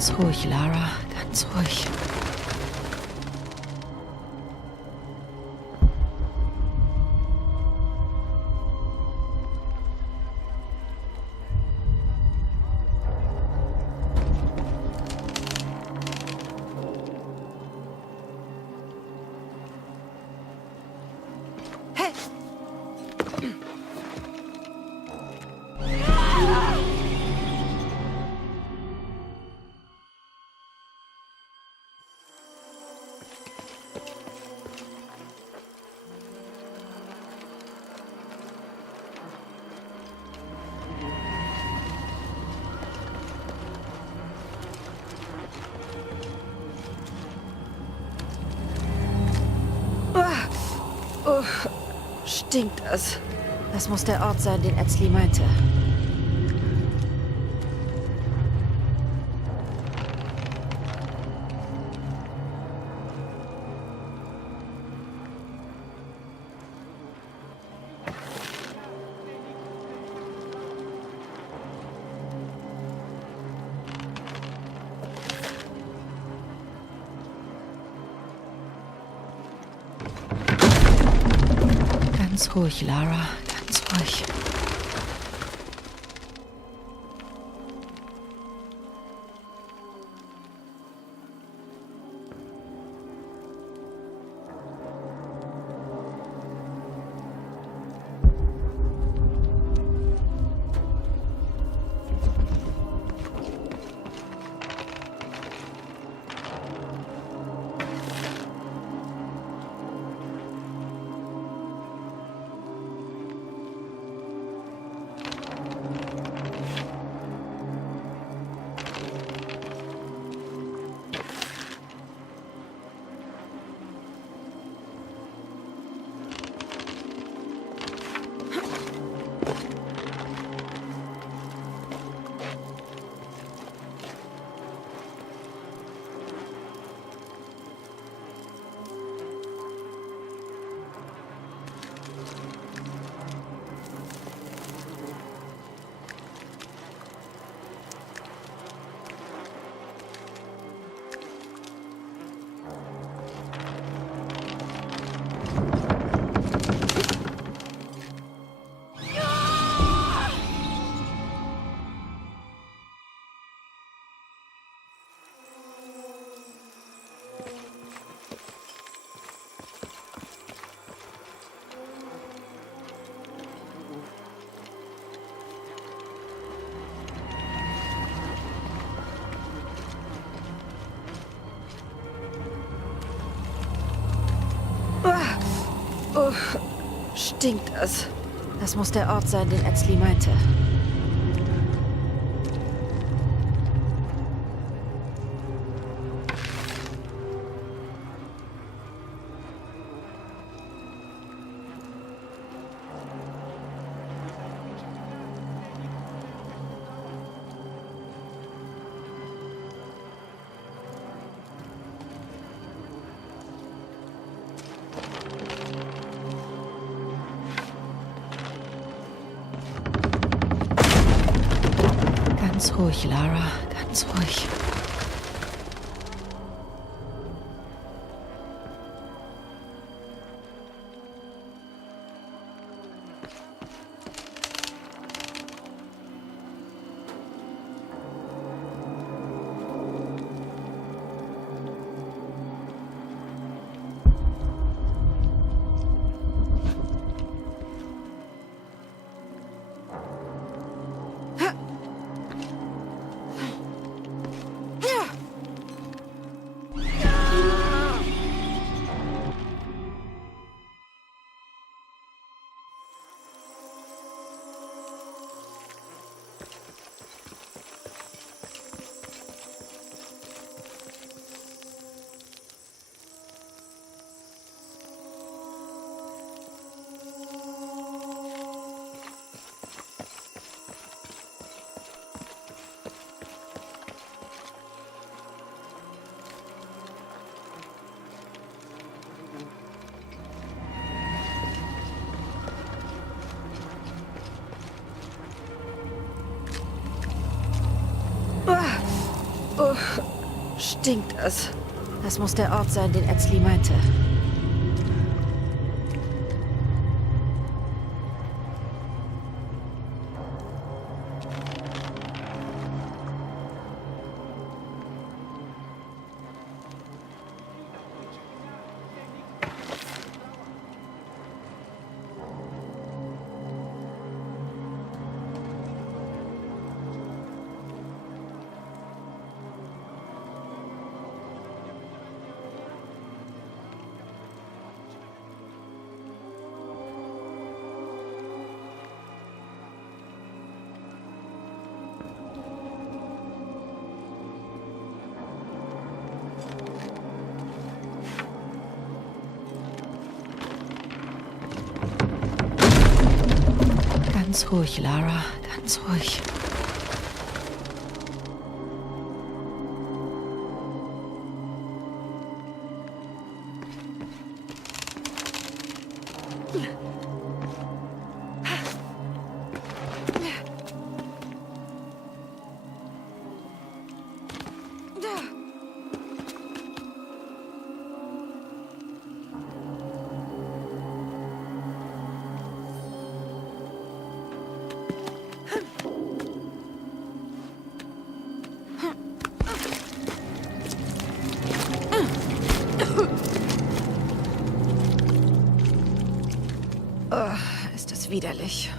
Ganz ruhig, Lara, ganz ruhig. Stinkt es. Das muss der Ort sein, den Etzli meinte. Ganz ruhig, Lara, ganz ruhig. Stinkt es. Das muss der Ort sein, den Etzli meinte. Ganz ruhig, Lara, ganz ruhig. stinkt es. Das muss der Ort sein, den Etzli meinte. Ganz ruhig, Lara. Ganz ruhig. Oh, ist das widerlich.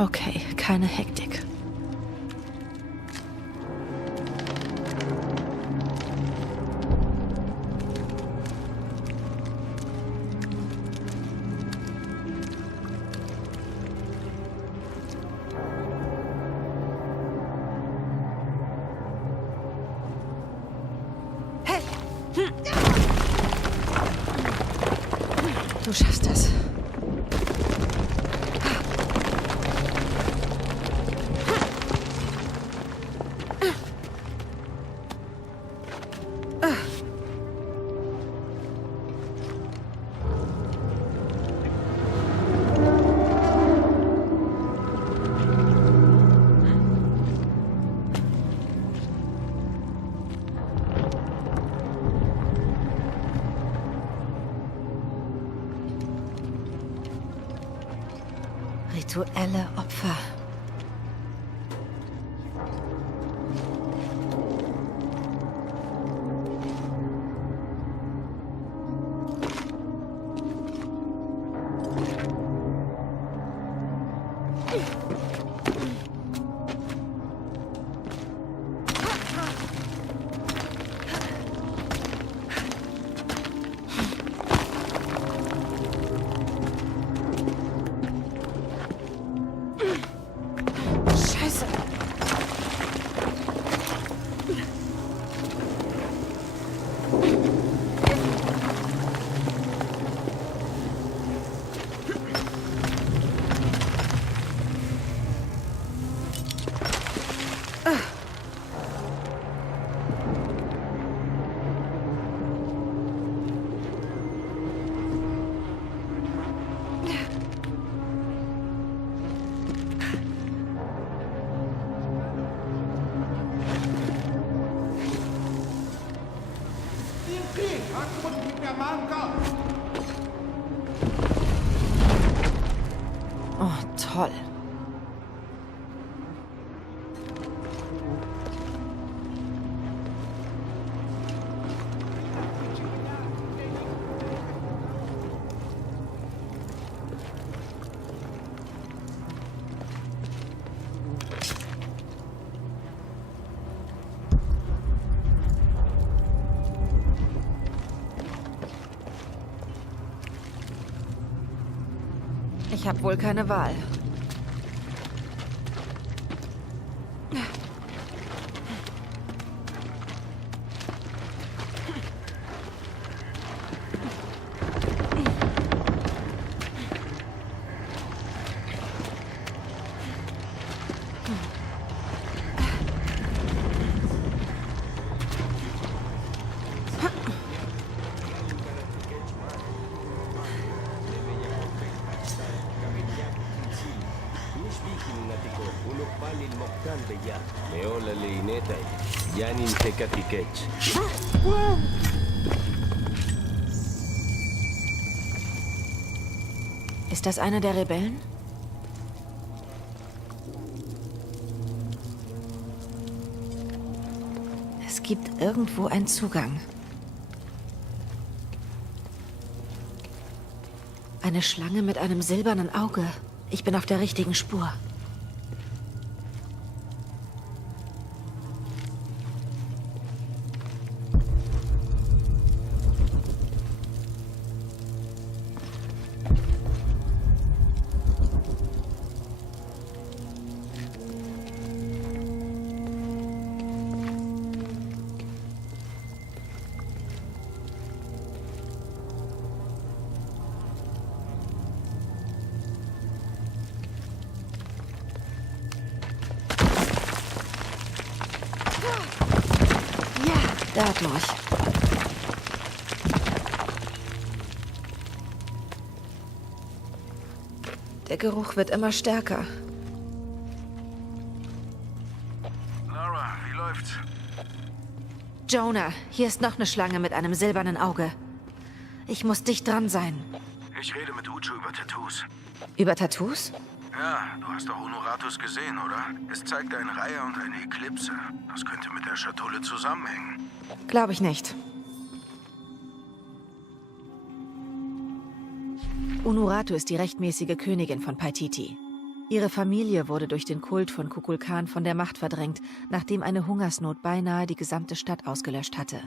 Okay, keine Hektik. Hey! Du schaffst das. Rituelle Opfer. Scheiße. Oh, toll. Ich habe wohl keine Wahl. Ist das einer der Rebellen? Es gibt irgendwo einen Zugang. Eine Schlange mit einem silbernen Auge. Ich bin auf der richtigen Spur. Dadurch. Der Geruch wird immer stärker. Lara, wie läuft's? Jonah, hier ist noch eine Schlange mit einem silbernen Auge. Ich muss dicht dran sein. Ich rede mit Uchu über Tattoos. Über Tattoos? Ja, du hast doch Honoratus gesehen, oder? Es zeigt eine Reihe und eine Eklipse. Das könnte mit der Schatulle zusammenhängen. Glaube ich nicht. Unuratu ist die rechtmäßige Königin von Paititi. Ihre Familie wurde durch den Kult von Kukulkan von der Macht verdrängt, nachdem eine Hungersnot beinahe die gesamte Stadt ausgelöscht hatte.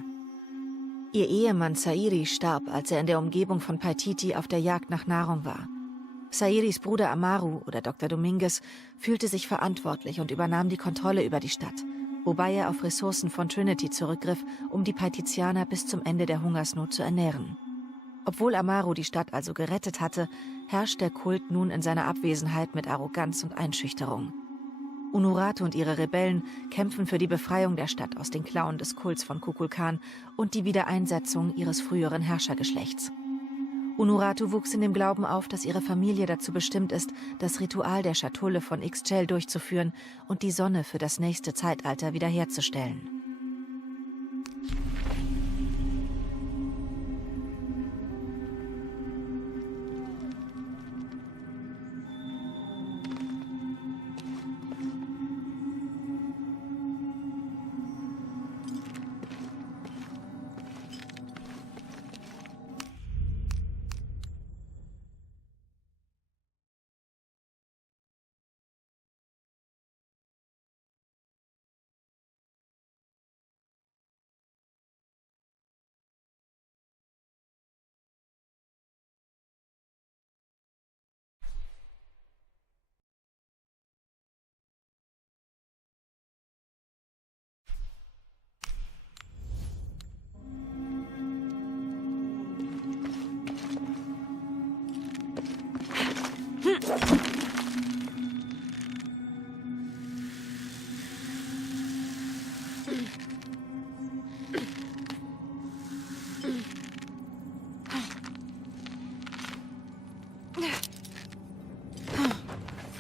Ihr Ehemann Sairi starb, als er in der Umgebung von Paititi auf der Jagd nach Nahrung war. Sairis Bruder Amaru oder Dr. Dominguez fühlte sich verantwortlich und übernahm die Kontrolle über die Stadt, wobei er auf Ressourcen von Trinity zurückgriff, um die Paitizianer bis zum Ende der Hungersnot zu ernähren. Obwohl Amaru die Stadt also gerettet hatte, herrscht der Kult nun in seiner Abwesenheit mit Arroganz und Einschüchterung. Unuratu und ihre Rebellen kämpfen für die Befreiung der Stadt aus den Klauen des Kults von Kukulkan und die Wiedereinsetzung ihres früheren Herrschergeschlechts. Unuratu wuchs in dem Glauben auf, dass ihre Familie dazu bestimmt ist, das Ritual der Schatulle von Ixchel durchzuführen und die Sonne für das nächste Zeitalter wiederherzustellen.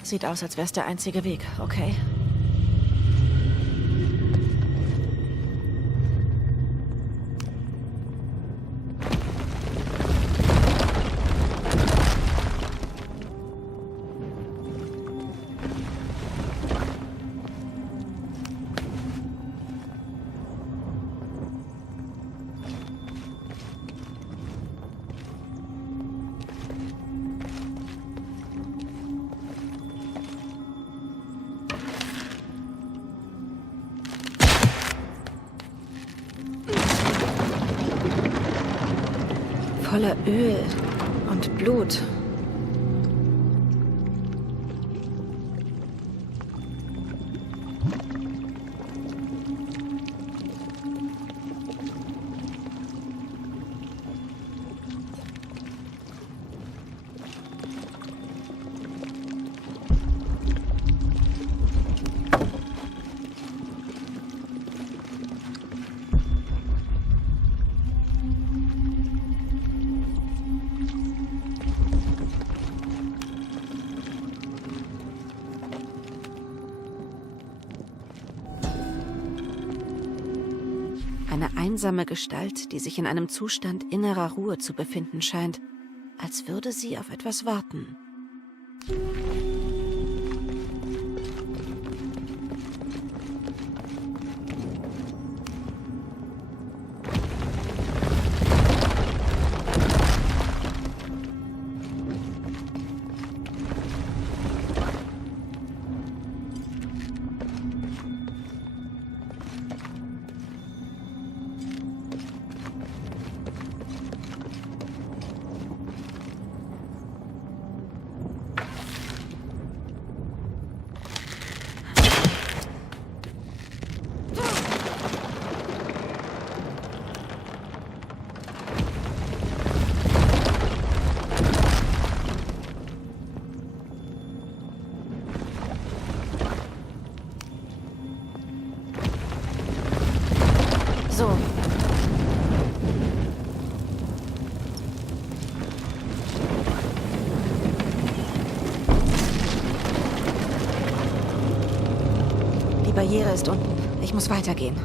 Sieht aus, als wäre es der einzige Weg, okay? Voller Öl und Blut. Eine einsame Gestalt, die sich in einem Zustand innerer Ruhe zu befinden scheint, als würde sie auf etwas warten. So. Die Barriere ist unten. Ich muss weitergehen.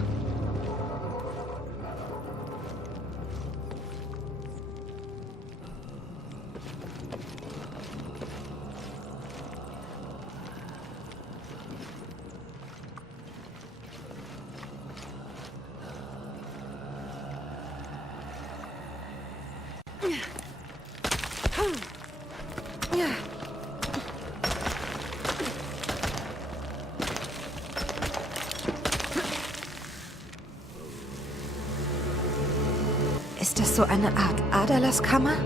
Ist das so eine Art Aderlasskammer?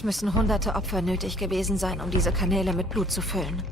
Es müssen hunderte Opfer nötig gewesen sein, um diese Kanäle mit Blut zu füllen.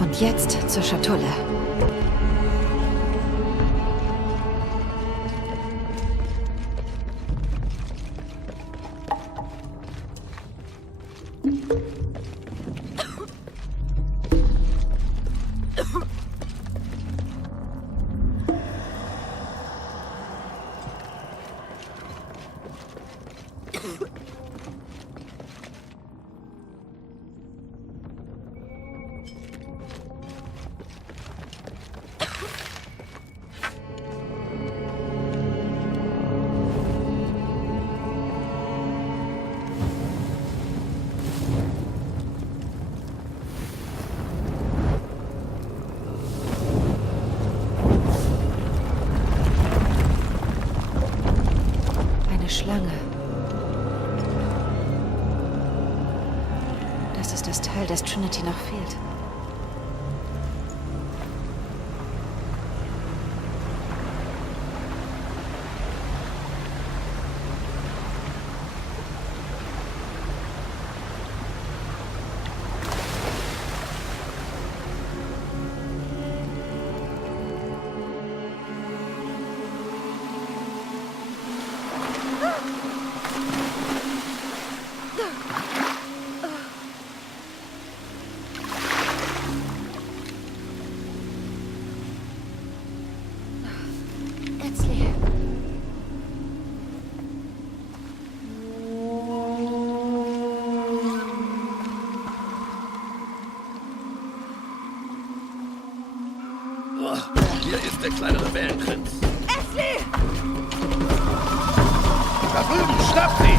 Und jetzt zur Schatulle. Schlange. Das ist das Teil, das Trinity noch fehlt. Hier ist der kleine Rebellenprinz. Ashley! Da drüben, schnapp sie!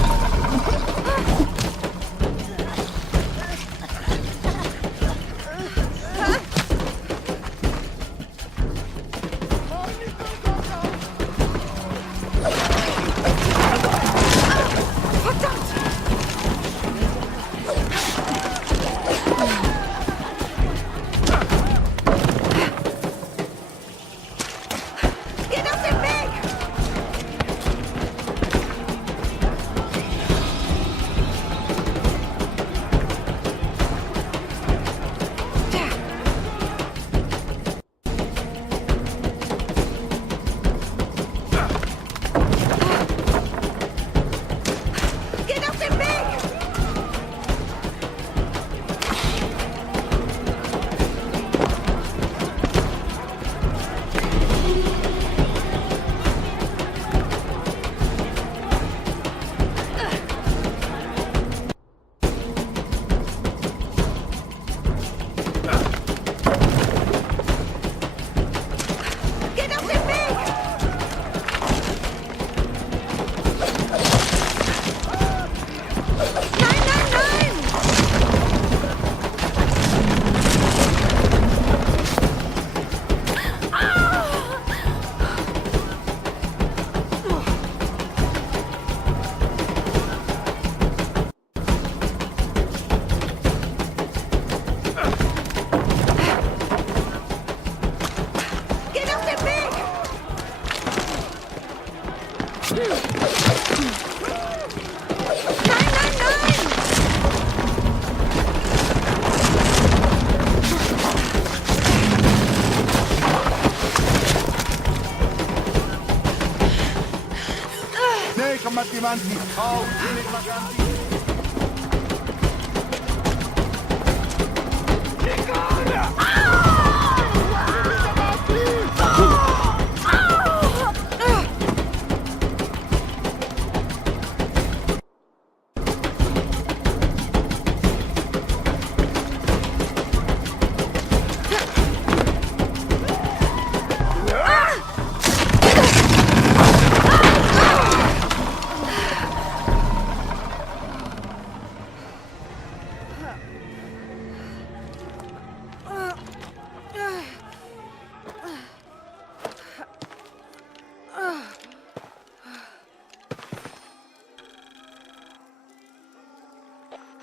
Combattimanti, oh, vacanti.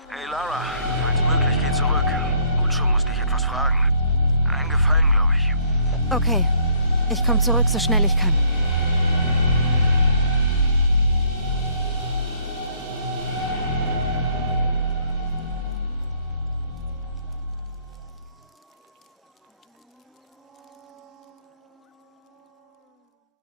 Hey Lara, falls möglich, geh zurück. Ucho muss dich etwas fragen. Einen Gefallen, glaube ich. Okay, ich komme zurück, so schnell ich kann.